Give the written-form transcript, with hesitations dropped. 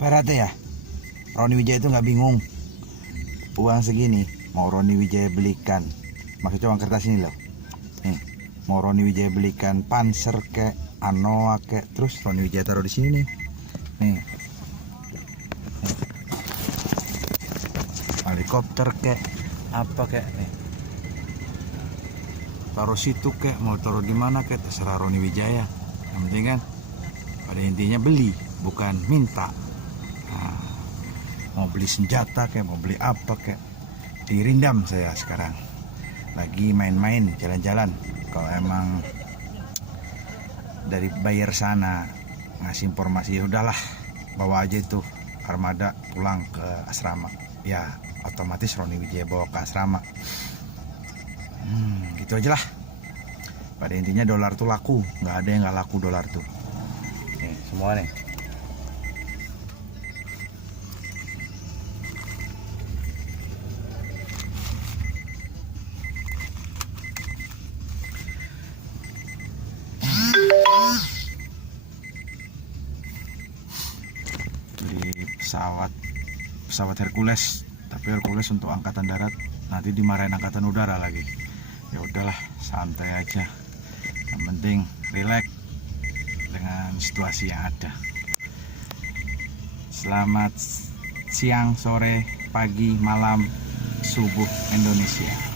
Pak ya, Roni Wijaya itu nggak bingung. Uang segini mau Roni Wijaya belikan, maksudnya uang kertas ini loh. Nih, mau Roni Wijaya belikan Panzer kek, Anoa kek, terus Roni Wijaya taruh di sini nih. Nih. Helikopter kek, apa kek nih. Taruh situ kek, mau taruh di mana kek, terserah Roni Wijaya. Yang penting kan pada intinya beli, bukan minta. Nah, mau beli senjata kek, mau beli apa kek, dirindam saya sekarang. Lagi main-main, jalan-jalan. Kalau emang dari buyer sana ngasih informasi, ya udahlah, bawa aja itu armada pulang ke asrama. Ya otomatis Roni Wijaya bawa ke asrama. Gitu aja lah. Pada intinya dolar tuh laku, nggak ada yang nggak laku dolar tuh. Nih semua nih. Beli pesawat Hercules, tapi Hercules untuk angkatan darat, nanti dimarahin angkatan udara lagi. Ya udahlah, santai aja. Yang penting relax dengan situasi yang ada. Selamat siang, sore, pagi, malam, subuh Indonesia.